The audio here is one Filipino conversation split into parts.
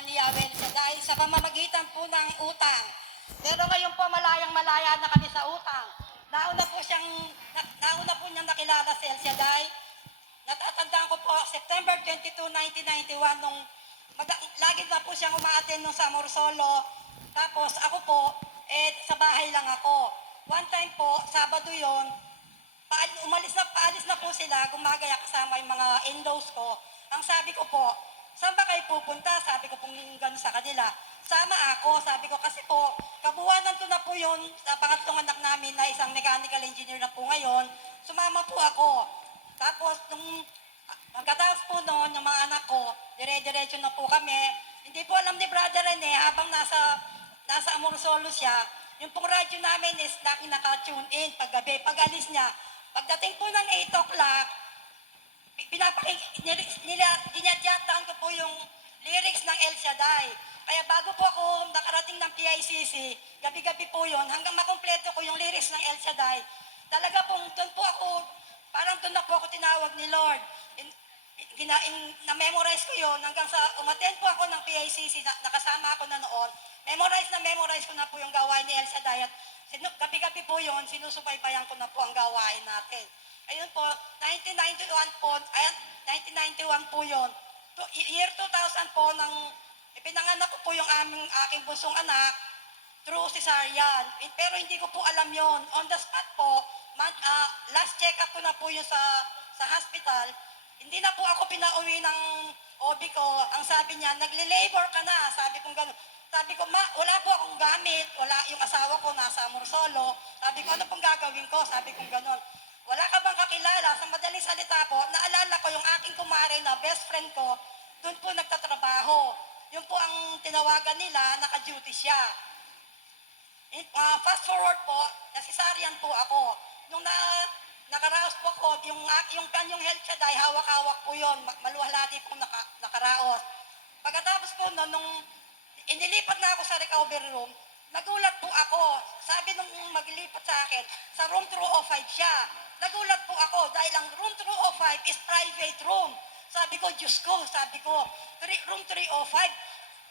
ni siya dahil sa pamamagitan po ng utang. Pero ngayon po malayang malaya na kami sa utang. Nauna po siyang, na, nauna po niyang nakilala si El Shaddai. Natatandaan ko po, September 22, 1991, nung mag, lagi na po siyang umaaten nung sa Morsolo. Tapos ako po, eh, sa bahay lang ako. One time po, Sabado yon paal, umalis na, paalis na po sila, gumagaya kasama yung mga in-laws ko. Ang sabi ko po, saan ba kayo pupunta? Sabi ko pong gano'n sa kanila. Sama ako, sabi ko kasi po, kabuwanan ko na po yun sa pangatlong anak namin na isang mechanical engineer na po ngayon. Sumama po ako. Tapos, nung pagkatapos po noon, yung mga anak ko, dire-diretso na po kami. Hindi po alam ni Brother Rene, habang nasa, nasa Amorsolo siya, yung pong radyo namin is laki naka-tune in paggabi. Pag alis niya, pagdating po ng 8 o'clock, pinapakik, nila, dinadyatan ko po yung lyrics ng El Shaddai. Kaya bago po ako nakarating ng PICC, gabi-gabi po yon hanggang makumpleto ko yung lyrics ng El Shaddai, talaga pong doon po ako, parang doon na po ako tinawag ni Lord. In, na-memorize ko yon hanggang sa umattend po ako ng PICC, na, nakasama ako na noon. Memorize na memorize ko na po yung gawain ni El Shaddai at gabi-gabi po yon sinusubaybayan ko na po ang gawain natin. Ayun po, 1991 po, ayan, 1991 po yon. To, year 2000 po, nang ipinanganak ko po yung aming aking busong anak, through cesarean. Eh, Pero hindi ko po alam yon. On the spot po, man, ah, last check-up ko na po yun sa, sa hospital, hindi na po ako pinauwi ng OB ko. Ang sabi niya, nagle-labor ka na. Sabi ko gano'n. Sabi ko, ma, wala po akong gamit. Wala yung asawa ko nasa Morsolo. Sabi ko, ano pong gagawin ko? Sabi ko gano'n. Wala ka bang kakilala? Sa madaling salita po, naalala ko yung aking kumare na best friend ko, doon po nagtatrabaho. Yun po ang tinawagan nila, naka-duty siya. In- ah, fast forward po, nasisaryan po ako. Nung na, nakaraos po ako, yung, yung kanyang health siya dahil hawak-hawak po yun, ma- maluwalhati po naka, nakaraos. Pagkatapos po no, nung inilipat na ako sa recovery room, nagulat po ako. Sabi nung maglipat sa akin, sa room 205 siya. Nagulat po ako dahil ang room 205 is private room. Sabi ko, Diyos ko, sabi ko, "Three- room 305,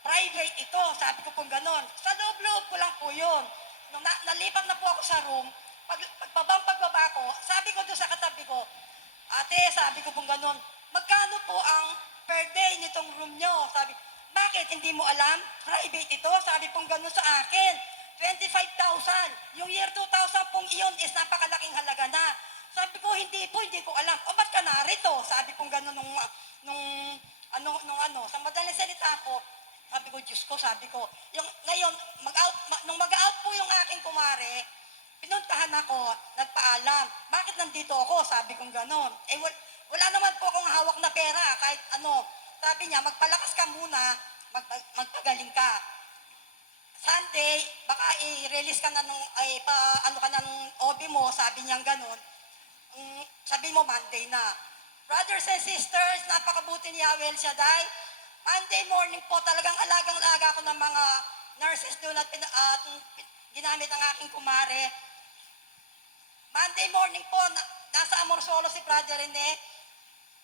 private ito. Sabi ko pong ganon. Sa loob-loob ko lang po yun. Nung na, nalipat na po ako sa room, pag, pagbabang pagbaba ko, sabi ko doon sa katabi ko, ate, sabi ko pong ganon, magkano po ang per day nitong room nyo? Sabi, bakit hindi mo alam? Private ito. Sabi pong ganon sa akin. 25,000. Yung year 2000 pong iyon is napakalaking halaga na. Sabi ko, hindi po, hindi ko alam. O, ba't ka narito? Sabi pong gano'n nung, nung, ano, nung ano, sa madaling salita po, sabi ko, Diyos ko, sabi ko, yung, ngayon, mag-out, ma- nung mag-out po yung aking kumare, pinuntahan ako, nagpaalam, bakit nandito ako? Sabi kong gano'n. Eh, wal, wala naman po akong hawak na pera, kahit ano. Sabi niya, magpalakas ka muna, mag, magpagaling ka. Sunday, baka i-release ka na nung, ay, pa, ano ka na nung OB mo, sabi niyang ganun. Mm, sabi mo, Monday na. Brothers and sisters, napakabuti ni Yahweh Shaddai. Monday morning po, talagang alagang-alaga ko ng mga nurses doon at, at ginamit ang aking kumare. Monday morning po, na, nasa Amorsolo si Brother Rene.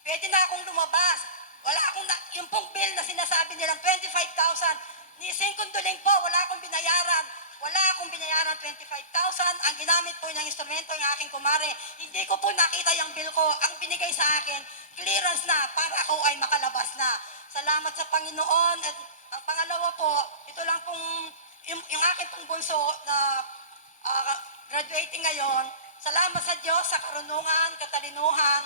Pwede na akong lumabas. Wala akong, na, yung pong bill na sinasabi nilang 25,000, ni Singkunduling po, wala akong binayaran. Wala akong binayaran 25,000. Ang ginamit po ng instrumento ng aking kumare. Hindi ko po nakita yung bill ko. Ang binigay sa akin, clearance na para ako ay makalabas na. Salamat sa Panginoon. At ang pangalawa po, ito lang pong, yung, yung aking pong bunso na ah, graduating ngayon. Salamat sa Diyos sa karunungan, katalinuhan.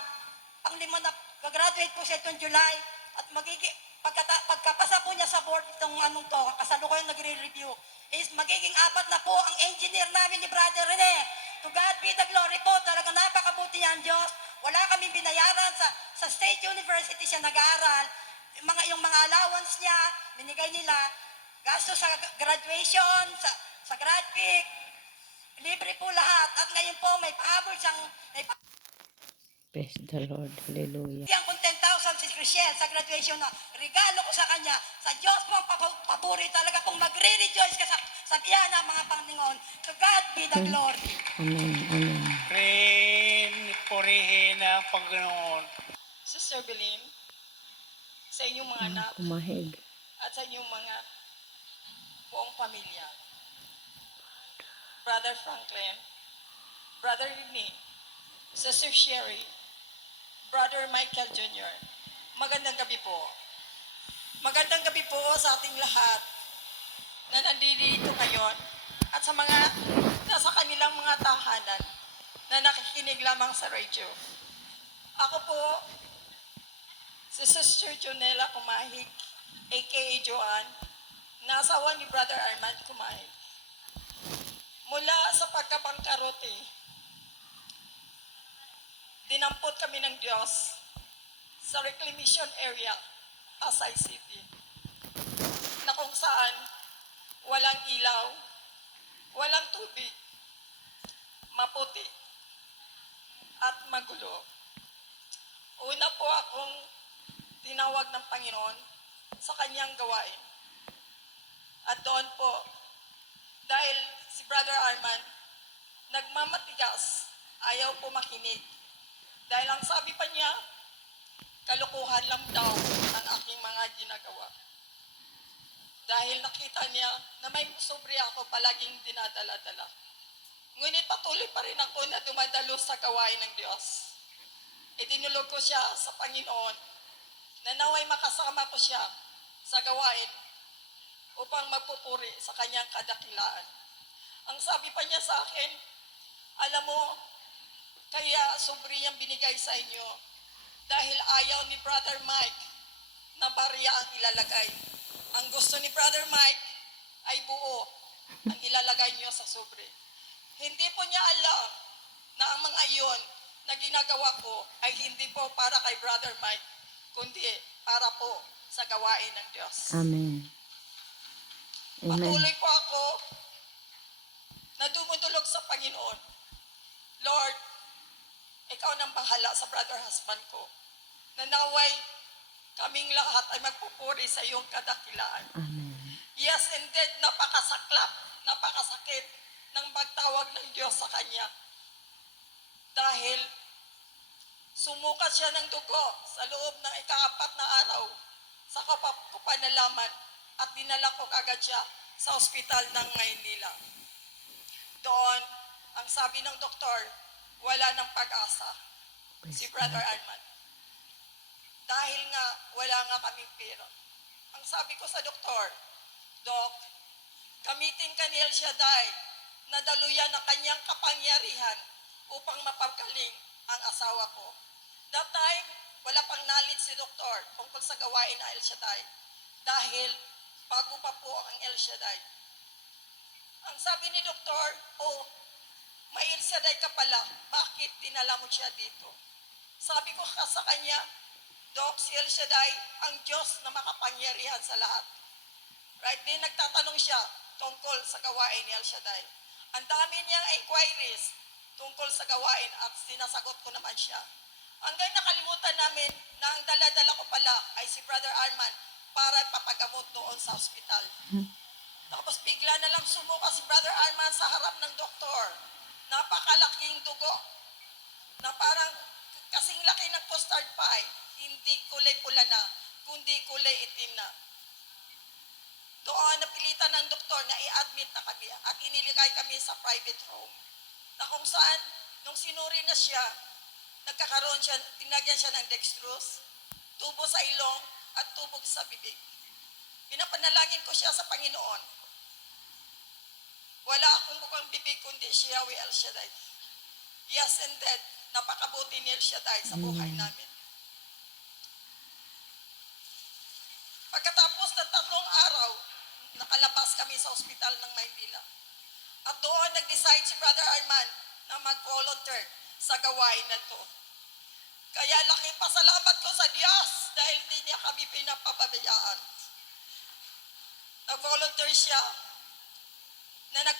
Ang lima na, gagraduate po siya itong July. At magiging, pagkata, pagkapasa po niya sa board itong anong to, kasalukuyan nagre-review, is magiging apat na po ang engineer namin ni Brother Rene. To God be the glory po. Talagang napakabuti niya ang Diyos. Wala kami binayaran sa, sa State University siya nag-aaral. Mga, yung mga allowance niya, binigay nila. Gasto sa graduation, sa, sa grad pick, libre po lahat. At ngayon po, may pahabol siyang, may Praise the Lord. Hallelujah. Bigyan kong 10,000 si Chriselle sa graduation na regalo ko sa kanya. Sa Diyos po ang papa- papuri talaga kung magre-rejoice ka sa, sa biyana mga Panginoon. To God be the glory. Amen. Amen. Rin, purihin ang Panginoon. Sister Belin, sa inyong mga anak Kumahig. at at sa inyong mga buong pamilya. Brother Franklin, Brother Rene, Sister Sherry, Brother Michael Jr., magandang gabi po. Magandang gabi po sa ating lahat na nandito ngayon at sa mga nasa kanilang mga tahanan na nakikinig lamang sa radio. Ako po, si Sister Jonella Kumahig, a.k.a. Joanne, nasawa ni Brother Armand Kumahig. Mula sa pagkabangkarote, dinampot kami ng Diyos sa reclamation area, Pasay City, na kung saan walang ilaw, walang tubig, maputi, at magulo. Una po akong tinawag ng Panginoon sa kanyang gawain. At doon po, dahil si Brother Arman, nagmamatigas, ayaw po makinig. Dahil ang sabi pa niya, kalukuhan lang daw ang aking mga ginagawa. Dahil nakita niya na may sobre ako palaging dinadala-dala. Ngunit patuloy pa rin ako na dumadalo sa gawain ng Diyos. Itinulog ko siya sa Panginoon na naway makasama ko siya sa gawain upang magpupuri sa kanyang kadakilaan. Ang sabi pa niya sa akin, alam mo, kaya sobre niyang binigay sa inyo dahil ayaw ni Brother Mike na barya ang ilalagay. Ang gusto ni Brother Mike ay buo ang ilalagay niyo sa sobre. Hindi po niya alam na ang mga iyon na ginagawa ko ay hindi po para kay Brother Mike, kundi para po sa gawain ng Diyos. Amen. Amen. Patuloy po ako na dumudulog sa Panginoon. Lord, ikaw nang bahala sa brother husband ko. Na naway kaming lahat ay magpupuri sa iyong kadakilaan. Amen. Yes, indeed, napakasaklap, napakasakit ng magtawag ng Diyos sa Kanya. Dahil sumukat siya ng dugo sa loob ng ikaapat na araw sa kapap ko pa nalaman at dinala ko kagad siya sa ospital ng Maynila. Doon, ang sabi ng doktor, wala ng pag-asa si Brother Arman. Dahil nga, wala nga kaming pera. Ang sabi ko sa doktor, Dok, gamitin ka ni El Shaddai na daluyan ng kanyang kapangyarihan upang mapagaling ang asawa ko. That time, wala pang knowledge si doktor tungkol sa gawain ng El Shaddai dahil bago pa po ang El Shaddai. Ang sabi ni doktor, oh, may El Shaddai ka pala, bakit dinala mo siya dito? Sabi ko ka sa kanya, Dok, si El Shaddai, ang Diyos na makapangyarihan sa lahat. Right? Then nagtatanong siya tungkol sa gawain ni El Shaddai. Ang dami niyang inquiries tungkol sa gawain at sinasagot ko naman siya. Hanggang nakalimutan namin na ang dala-dala ko pala ay si Brother Arman para papagamot doon sa ospital. Tapos bigla na lang sumuka si Brother Arman sa harap ng doktor. Napakalaking dugo na parang kasing laki ng custard pie. Hindi kulay pula na, kundi kulay itim na. Doon napilitan ng doktor na i-admit na kami at iniligay kami sa private home. Na kung saan, nung sinuri na siya, nagkakaroon siya, tinagyan siya ng dextrose, tubo sa ilong at tubog sa bibig. Pinapanalangin ko siya sa Panginoon. Wala akong bukang bibig kundi siya we El Shaddai. Yes and dead, napakabuti ni El Shaddai sa buhay namin. Pagkatapos ng tatlong araw, nakalabas kami sa ospital ng Maynila. At doon nag-decide si Brother Arman na mag-volunteer sa gawain na to. Kaya laki pasalamat ko sa Diyos dahil hindi niya kami pinapababayaan. Nag-volunteer siya na nag,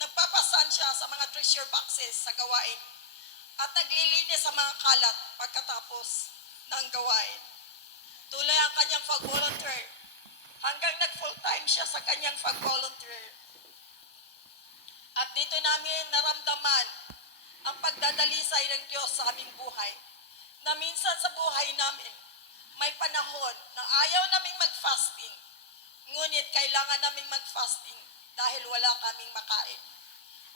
nagpapasan siya sa mga treasure boxes sa gawain at naglilinis sa mga kalat pagkatapos ng gawain. Tuloy ang kanyang pag-volunteer hanggang nag-full time siya sa kanyang pag-volunteer. At dito namin naramdaman ang pagdadalisay ng Diyos sa aming buhay. Na minsan sa buhay namin, may panahon na ayaw naming mag-fasting, Ngunit kailangan naming mag-fasting dahil wala kaming makain.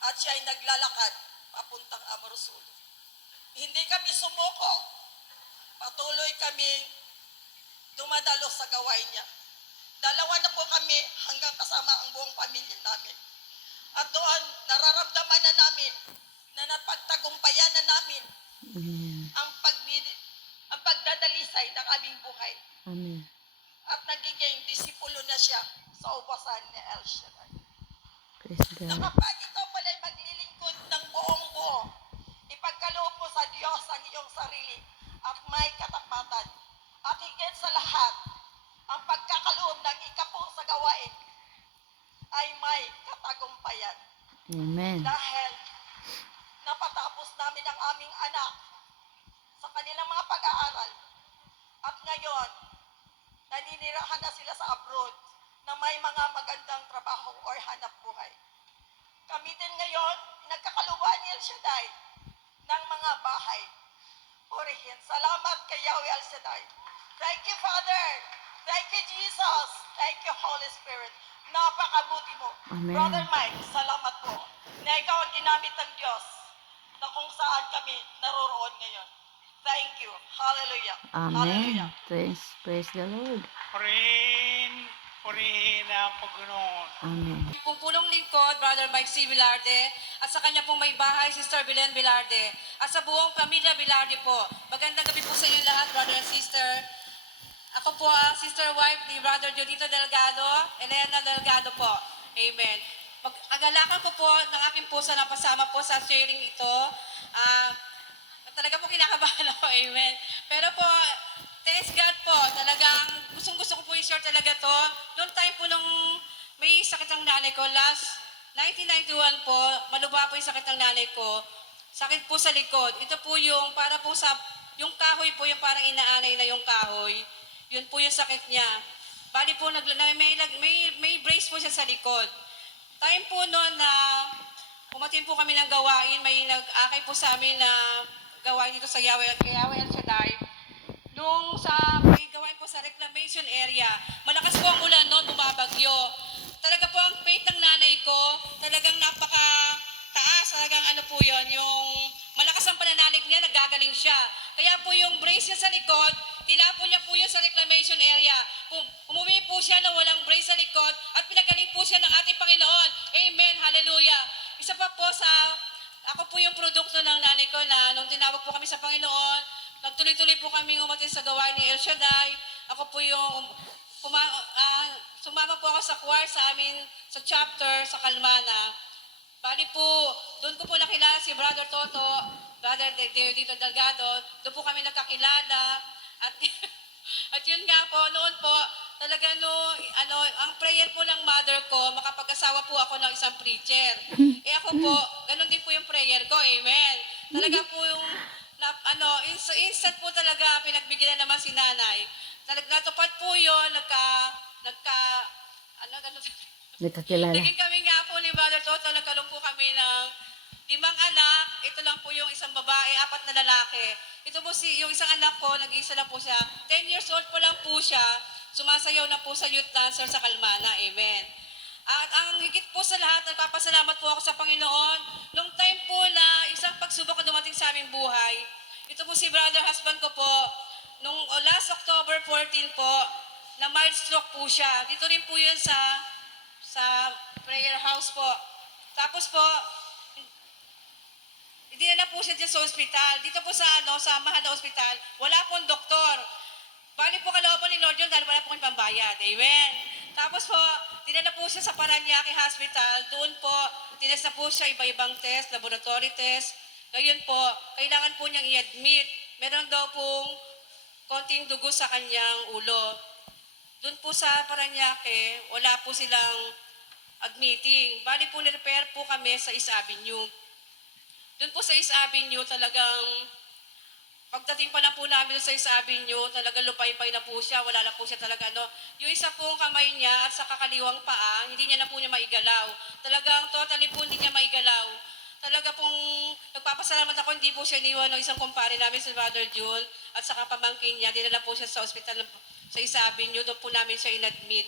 At siya ay naglalakad papuntang Amorosulo. Hindi kami sumuko. Patuloy kaming dumadalo sa gawain niya. Dalawa na po kami hanggang kasama ang buong pamilya namin. At doon, nararamdaman na namin na napagtagumpayan na namin Amen. ang, pagmili- ang pagdadalisay ng aming buhay. Amen. At nagiging disipulo na siya sa ubasan ni El Shaddai. Praise God. kapag ikaw pala'y maglilingkod ng buong buo, ipagkaloob mo sa Diyos ang iyong sarili at may katapatan. At higit sa lahat, ang pagkakaloob ng ikapo sa gawain ay may katagumpayan. Amen. Dahil napatapos namin ang aming anak sa kanilang mga pag-aaral. At ngayon, naninirahan na sila sa abroad na may mga magandang trabaho or hanap buhay. Kami din ngayon, nagkakalubaan ni El Shaddai ng mga bahay. Purihin. Salamat kay Yahweh El Shaddai. Thank you, Father. Thank you, Jesus. Thank you, Holy Spirit. Napakabuti mo. Amen. Brother Mike, salamat po na ikaw ang ginamit ng Diyos na kung saan kami naroroon ngayon. Thank you. Hallelujah. Hallelujah. Amen. Praise, praise the Lord. Purihin, purihin ang Panginoon. Amen. Pong punong lingkod, Brother Mike C. Velarde, at sa kanya pong may bahay, Sister Belen Velarde, at sa buong pamilya Velarde po. Magandang gabi po sa inyo lahat, Brother and Sister. Ako po ang sister wife ni Brother Judito Delgado, Elena Delgado po. Amen. Mag-agalakan ko po ng aking puso na pasama po sa sharing ito. Ah, talaga po kinakabahan ako, amen. Pero po, thanks God po, talagang gustong gusto ko po i-share talaga to. Noong time po nung may sakit ang nanay ko, last 1991 po, malubha po yung sakit ng nanay ko. Sakit po sa likod. Ito po yung, para po sa, yung kahoy po, yung parang inaanay na yung kahoy. Yun po yung sakit niya. Bali po, nag, na- may, may, may brace po siya sa likod. Time po noon na umatin po kami ng gawain, may nag-akay po sa amin na gawain dito sa Yahweh, Yahweh El Shaddai. Nung sa gawain po sa reclamation area, malakas po ang ulan noon, bumabagyo. Talaga po ang faith ng nanay ko, talagang napaka taas, talagang ano po yon yung malakas ang pananalig niya, nagagaling siya. Kaya po yung brace niya sa likod, tinapon niya po yun sa reclamation area. Um, umuwi po siya na walang brace sa likod at pinagaling po siya ng ating Panginoon. Amen, hallelujah. Isa pa po sa, ako po yung produkto ng nanay ko na nung tinawag po kami sa Panginoon, nagtuloy-tuloy po kami umatin sa gawain ni El Shaddai. Ako po yung puma, ah, sumama po ako sa choir sa amin sa chapter sa Kalmana. Bali po, doon ko po nakilala si Brother Toto, Brother De- De- Dito Delgado. Doon po kami nagkakilala. At, at yun nga po, noon po, talaga no, ano, ang prayer po ng mother ko, makapag-asawa po ako ng isang preacher. Eh ako po, ganun din po yung prayer ko, amen. Talaga po yung, na, ano, ins- instant po talaga, pinagbigyan na naman si nanay. Talag, natupad po yun, nagka, nagka, ano, ganun, Nagkakilala. Naging kami nga po ni Brother Toto, nagkalong po kami ng limang anak. Ito lang po yung isang babae, apat na lalaki. Ito po si, yung isang anak ko, nag-iisa lang po siya. 10 years old po lang po siya. Sumasayaw na po sa youth dancer sa Kalmana. Amen. At ang higit po sa lahat, nagpapasalamat po ako sa Panginoon. Nung time po na pagsubok na dumating sa aming buhay, ito po si brother husband ko po, nung oh, last October 14 po, na mild stroke po siya. Dito rin po yun sa sa prayer house po. Tapos po, hindi na po siya dyan sa ospital. Dito po sa, ano, sa mahal na ospital, wala pong doktor. Bali po kalooban ni Lord yun dahil wala pong pambayad. Amen. Tapos po, dinala po siya sa Paranaque Hospital. Doon po, tinest na po siya iba-ibang test, laboratory test. Ngayon po, kailangan po niyang i-admit. Meron daw pong konting dugo sa kanyang ulo. Doon po sa Paranaque, wala po silang admitting. Bali po, nirepair po kami sa East Avenue. Doon po sa East Avenue, talagang pagdating pa lang po namin sa East Avenue, talagang lupay-pay na po siya, wala na po siya talaga, no. Yung isa pong kamay niya at sa kakaliwang paa, hindi niya na po niya maigalaw. Talagang totally po hindi niya maigalaw. Talaga pong nagpapasalamat ako, hindi po siya iniwan ng isang kumpare namin si Brother June at saka pamangkin niya, dinala po siya sa ospital sa East Avenue, doon po namin siya inadmit.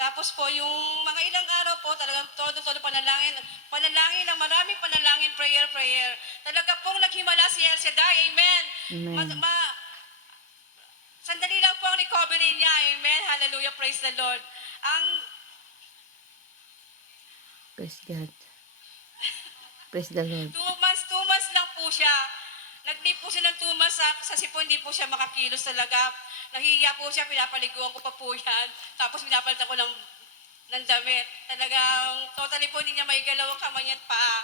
Tapos po, yung mga ilang araw po, talagang todo-todo panalangin. Panalangin ng maraming panalangin, prayer, prayer. Talaga pong naghimala si El Shaddai. Amen. Amen. Ma- ma- sandali lang po ang recovery niya. Amen. Hallelujah. Praise the Lord. Ang Praise God. Praise the Lord. Two months, two months lang po siya. Nag-leave po siya ng two months sa, sa sipon, hindi po siya makakilos talaga. Nahihiya po siya, pinapaliguan ko pa po yan. Tapos pinapalitan ko ng, ng damit. Talagang totally po hindi niya maigalaw ang kamay niya at paa.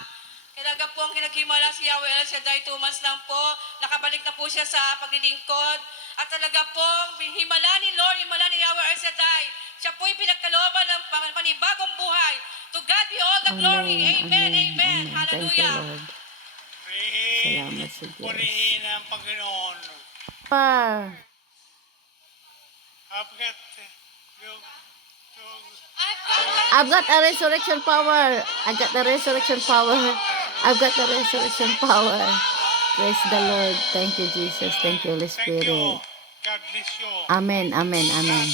Talaga po ang kinaghimala si Yahweh El Shaddai, two months lang po. Nakabalik na po siya sa paglilingkod. At talaga po, himala ni Lord, himala ni Yahweh El Shaddai. Siya po'y pinagkalooban ng panibagong buhay. To God be all the glory. Amen, amen. Thank you. Lord. Salamat sa Diyos. purihin ang Panginoon. Pa. Yung, yung I've got a resurrection power. I got the resurrection power. I've got the resurrection power. Praise the Lord. Thank you, Jesus. Thank you, Holy thank you. Spirit. God bless you. Amen, amen, amen.